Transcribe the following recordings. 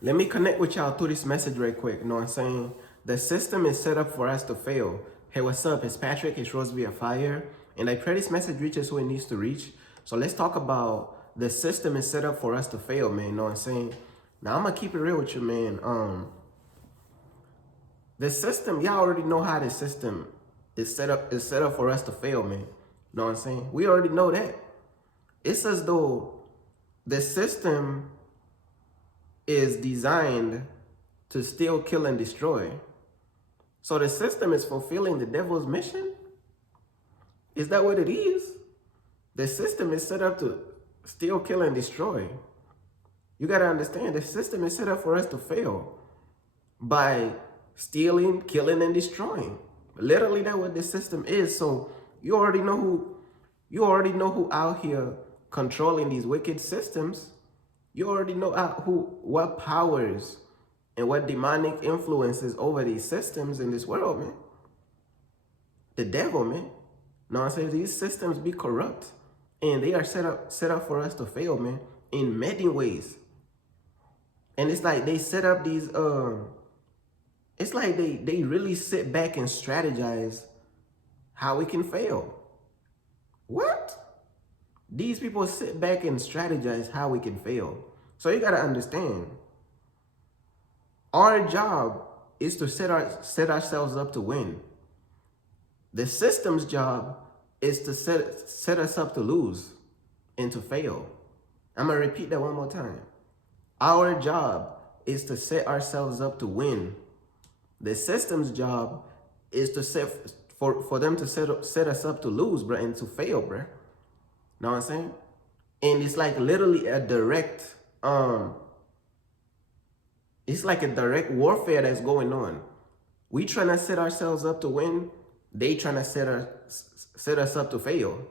Let me connect with y'all through this message right quick. You know what I'm saying? The system is set up for us to fail. Hey, what's up? It's Patrick. It's Rose via Fire. And I pray this message reaches who it needs to reach. So let's talk about the system is set up for us to fail, man. You know what I'm saying? Now, I'm going to keep it real with you, man. The system, y'all already know how the system is set up for us to fail, man. You know what I'm saying? We already know that. It's as though the system is designed to steal, kill, and destroy. So the system is fulfilling the devil's mission? Is that what it is? The system is set up to steal, kill, and destroy. You got to understand, the system is set up for us to fail by stealing, killing, and destroying. Literally, that's what the system is. So you already know who out here controlling these wicked systems. You already know what powers and what demonic influences over these systems in this world, man. The devil, man. Know what I'm saying? These systems be corrupt, and they are set up for us to fail, man, in many ways. And it's like they set up these it's like they really sit back and strategize how we can fail. What? These people sit back and strategize how we can fail. So you got to understand, our job is to set ourselves up to win. The system's job is to set us up to lose and to fail. I'm going to repeat that one more time. Our job is to set ourselves up to win. The system's job is to for them to set us up to lose, bro, and to fail, bro. Know what I'm saying? And it's like literally a direct, it's like a direct warfare that's going on. We trying to set ourselves up to win. They trying to set us up to fail.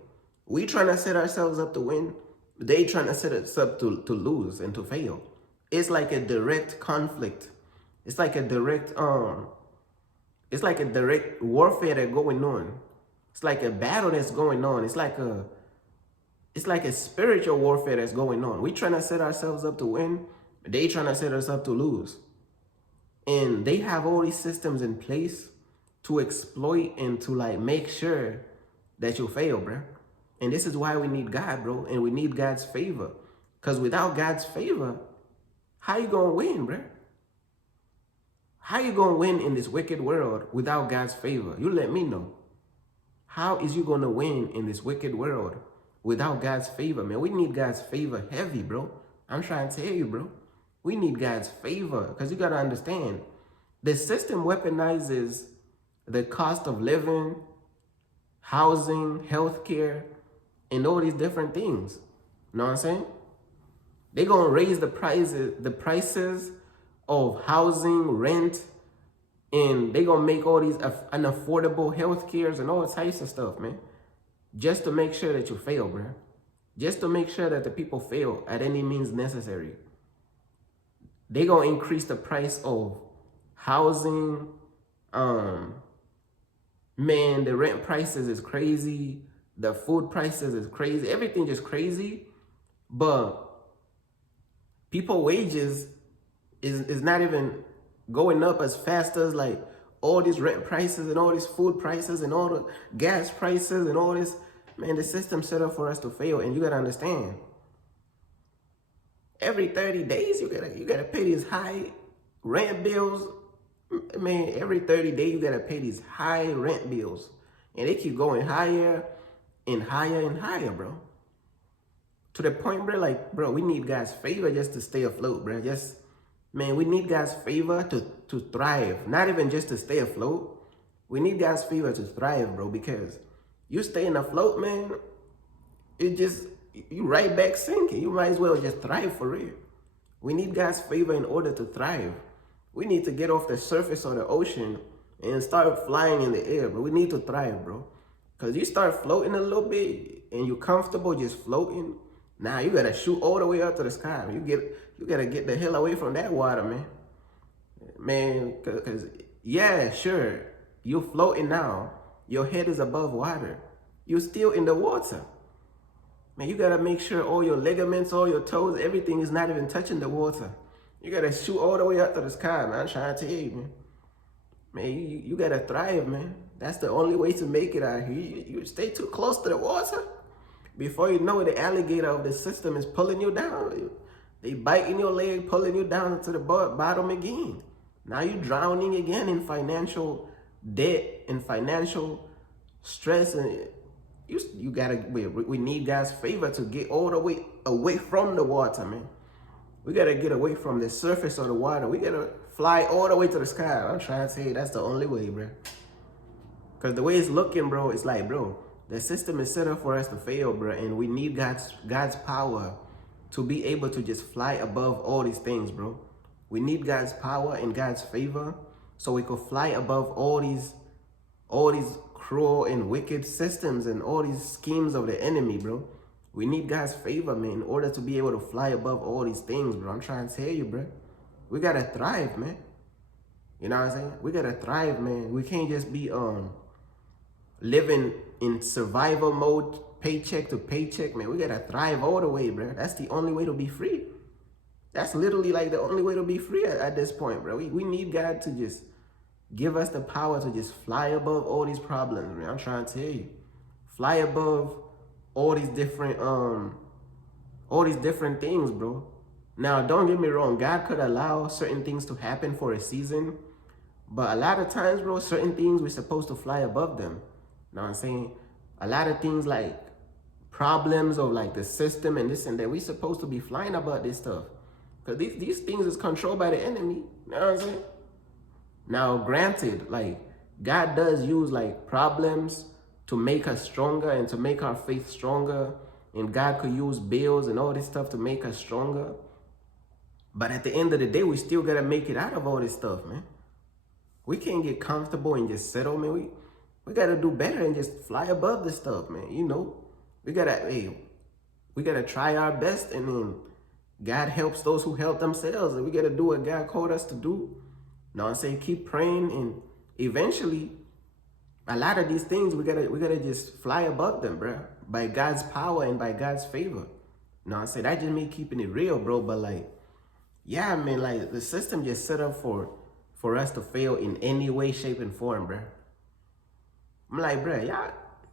We trying to set ourselves up to win. They trying to set us up to lose and to fail. It's like a direct conflict. It's like a direct warfare that's going on. It's like a battle that's going on. It's like a spiritual warfare that's going on. We trying to set ourselves up to win. They trying to set us up to lose. And they have all these systems in place to exploit and to like make sure that you fail, bro. And this is why we need God, bro. And we need God's favor. Because without God's favor, how you gonna win, bro? How you gonna win in this wicked world without God's favor? You let me know. How is you gonna win in this wicked world without God's favor, man? We need God's favor heavy, bro. I'm trying to tell you, bro. We need God's favor because you gotta understand, the system weaponizes the cost of living, housing, healthcare, and all these different things. You know what I'm saying? They're gonna raise the prices of housing, rent, and they gonna make all these unaffordable health cares and all types of stuff, man. Just to make sure that you fail, bro. Just to make sure that the people fail at any means necessary. They gonna increase the price of housing. Man, the rent prices is crazy. The food prices is crazy. Everything just crazy. But people wages is not even going up as fast as like all these rent prices and all these food prices and all the gas prices and all this. Man, the system set up for us to fail, and you gotta understand. Every 30 days you gotta pay these high rent bills. Man, every 30 days you gotta pay these high rent bills, and they keep going higher and higher and higher, bro. To the point, bro, like, bro, we need God's favor just to stay afloat, bro. Man, we need God's favor to thrive. Not even just to stay afloat. We need God's favor to thrive, bro, because you staying afloat, man, you right back sinking. You might as well just thrive for real. We need God's favor in order to thrive. We need to get off the surface of the ocean and start flying in the air, bro. We need to thrive, bro. Because you start floating a little bit and you're comfortable just floating. Now you gotta shoot all the way up to the sky. You gotta get the hell away from that water, man. Man, cause yeah, sure, you're floating now. Your head is above water. You're still in the water. Man, you gotta make sure all your ligaments, all your toes, everything is not even touching the water. You gotta shoot all the way up to the sky, man. I'm trying to tell you, man. Man, you gotta thrive, man. That's the only way to make it out here. You stay too close to the water. Before you know it, the alligator of the system is pulling you down. They biting your leg, pulling you down to the bottom again. Now you're drowning again in financial debt and financial stress, and you gotta. We need God's favor to get all the way away from the water, man. We gotta get away from the surface of the water. We gotta fly all the way to the sky. I'm trying to say that's the only way, bro. Cause the way it's looking, bro, it's like, bro, the system is set up for us to fail, bro, and we need God's power to be able to just fly above all these things, bro. We need God's power and God's favor so we could fly above all these cruel and wicked systems and all these schemes of the enemy, bro. We need God's favor, man, in order to be able to fly above all these things, bro. I'm trying to tell you, bro. We gotta thrive, man. You know what I'm saying? We gotta thrive, man. We can't just be living in survival mode, paycheck to paycheck, man. We gotta thrive all the way, bro. That's the only way to be free. That's literally like the only way to be free at this point, bro. We need God to just give us the power to just fly above all these problems, man. I'm trying to tell you. Fly above all these different things, bro. Now, don't get me wrong. God could allow certain things to happen for a season, but a lot of times, bro, certain things we're supposed to fly above them. You know what I'm saying? A lot of things like problems of like the system and this and that, we're supposed to be flying above this stuff. Because these things is controlled by the enemy. You know what I'm saying? Now, granted, like God does use like problems to make us stronger and to make our faith stronger. And God could use bills and all this stuff to make us stronger. But at the end of the day, we still got to make it out of all this stuff, man. We can't get comfortable and just settle, man. We got to do better and just fly above this stuff, man. You know, we got to try our best, and then God helps those who help themselves. And we got to do what God called us to do. You know what I'm saying? Keep praying, and eventually, a lot of these things, we gotta just fly above them, bro. By God's power and by God's favor. You know what I'm saying? That just me keeping it real, bro. But like, yeah, man, like the system just set up for us to fail in any way, shape, and form, bro. I'm like, bro,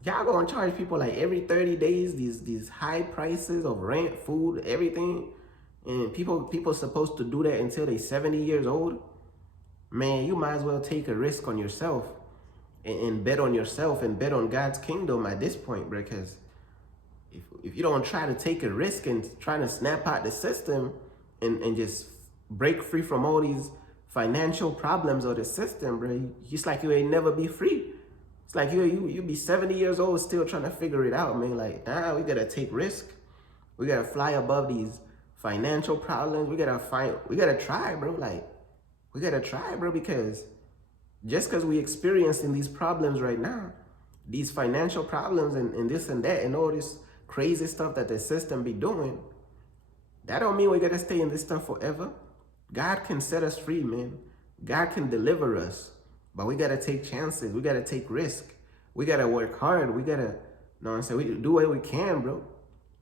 y'all gonna charge people like every 30 days these high prices of rent, food, everything, and people supposed to do that until they 70 years old. Man, you might as well take a risk on yourself and bet on yourself and bet on God's kingdom at this point, bro. Because if you don't try to take a risk and try to snap out the system and just break free from all these financial problems of the system, bro, it's like you ain't never be free. It's like you be 70 years old still trying to figure it out, man. Like, nah, we gotta take risk. We gotta fly above these financial problems. We gotta try, bro. Like, we gotta try, bro, because just because we experiencing these problems right now, these financial problems and this and that and all this crazy stuff that the system be doing, that don't mean we gotta stay in this stuff forever. God can set us free, man. God can deliver us, but we gotta take chances. We gotta take risk. We gotta work hard. We gotta, you know what I'm saying? We do what we can, bro. You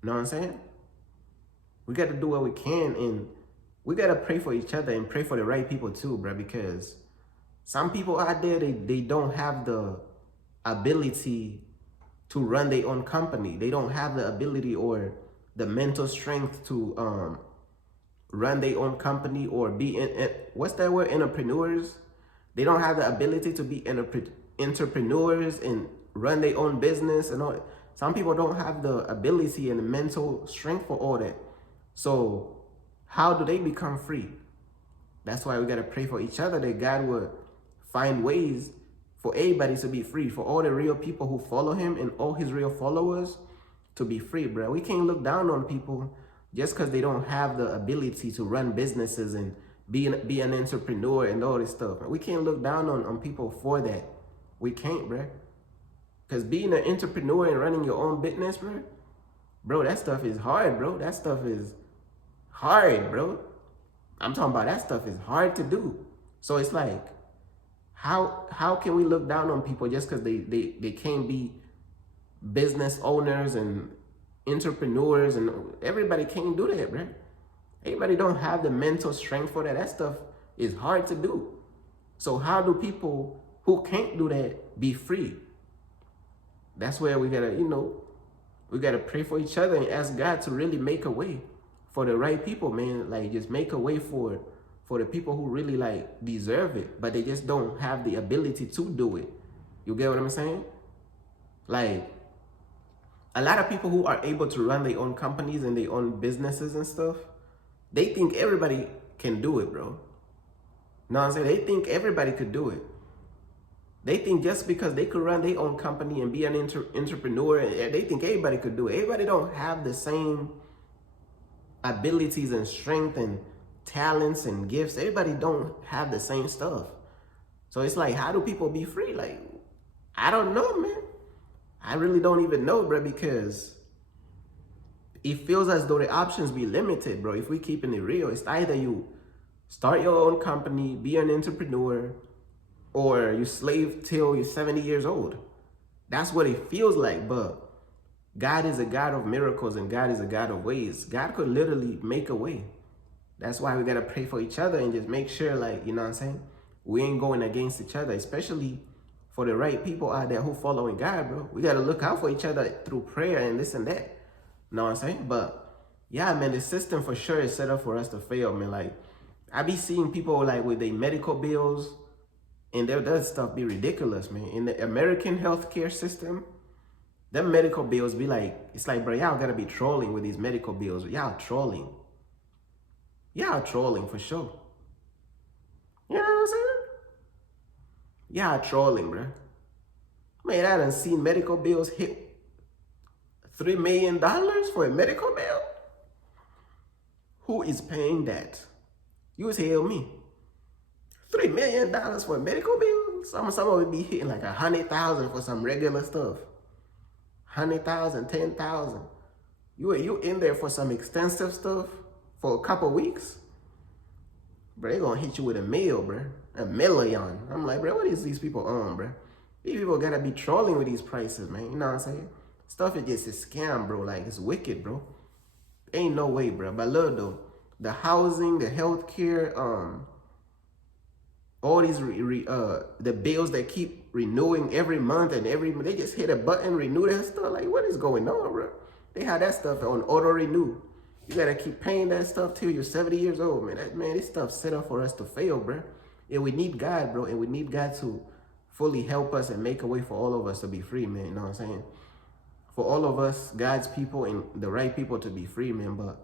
know what I'm saying? We gotta do what we can, and we gotta pray for each other and pray for the right people too, bro, because some people out there, they don't have the ability to run their own company. They don't have the ability or the mental strength to run their own company or be what's that word? Entrepreneurs. They don't have the ability to be entrepreneurs and run their own business and all. Some people don't have the ability and the mental strength for all that. So how do they become free? That's why we got to pray for each other, that God would find ways for everybody to be free, for all the real people who follow him and all his real followers to be free, bro. We can't look down on people just because they don't have the ability to run businesses and be an entrepreneur and all this stuff. We can't look down on people for that. We can't, bro. Because being an entrepreneur and running your own business, bro, that stuff is hard, bro. That stuff is hard, bro. I'm talking about that stuff is hard to do. So it's like, how can we look down on people just because they can't be business owners and entrepreneurs, and everybody can't do that, bro. Everybody don't have the mental strength for that. That stuff is hard to do. So how do people who can't do that be free? That's where we gotta, we gotta pray for each other and ask God to really make a way for the right people, man. Like, just make a way for the people who really like deserve it, but they just don't have the ability to do it. You get what I'm saying? Like, a lot of people who are able to run their own companies and their own businesses and stuff, they think everybody can do it, bro. Know what I'm saying? They think everybody could do it. They think just because they could run their own company and be an entrepreneur, they think everybody could do it. Everybody don't have the same abilities and strength and talents and gifts. Everybody don't have the same stuff. So it's like, how do people be free? Like, I don't know, man. I really don't even know, bro, because it feels as though the options be limited, bro. If we keeping it real, it's either you start your own company, be an entrepreneur, or you slave till you're 70 years old. That's what it feels like, but God is a God of miracles and God is a God of ways. God could literally make a way. That's why we got to pray for each other and just make sure, like, you know what I'm saying? We ain't going against each other, especially for the right people out there who following God, bro. We got to look out for each other through prayer and this and that. You know what I'm saying? But yeah, man, the system for sure is set up for us to fail, man. Like, I be seeing people like with their medical bills and that stuff be ridiculous, man. In the American healthcare system, them medical bills be like, it's like, bro, y'all gotta be trolling with these medical bills. Y'all trolling. Y'all trolling for sure. You know what I'm saying? Y'all trolling, bro. Man, I done seen medical bills hit $3 million for a medical bill. Who is paying that? You tell me. $3 million for a medical bill? Some of it be hitting like $100,000 for some regular stuff. 100,000, 10,000. You in there for some extensive stuff for a couple weeks, bro, they gonna hit you with a meal, bro. $1 million. I'm like, bro, what is these people on, bro? These people gotta be trolling with these prices, man. You know what I'm saying? Stuff is just a scam, bro. Like, it's wicked, bro. Ain't no way, bro. But look, though, the housing, the healthcare, all these the bills that keep renewing every month and they just hit a button, renew that stuff. Like, what is going on, bro? They have that stuff on auto renew. You gotta keep paying that stuff till you're 70 years old, man. This stuff's set up for us to fail, bro. And we need God, bro. And we need God to fully help us and make a way for all of us to be free, man. You know what I'm saying? For all of us, God's people and the right people to be free, man. But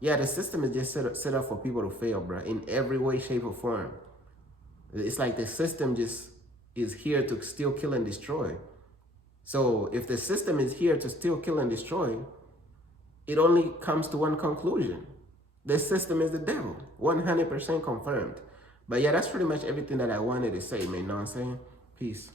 yeah, the system is just set up for people to fail, bro. In every way, shape, or form. It's like the system just is here to steal, kill, and destroy. So if the system is here to steal, kill, and destroy, it only comes to one conclusion. The system is the devil. 100% confirmed. But yeah, that's pretty much everything that I wanted to say, man. You know what I'm saying? Peace.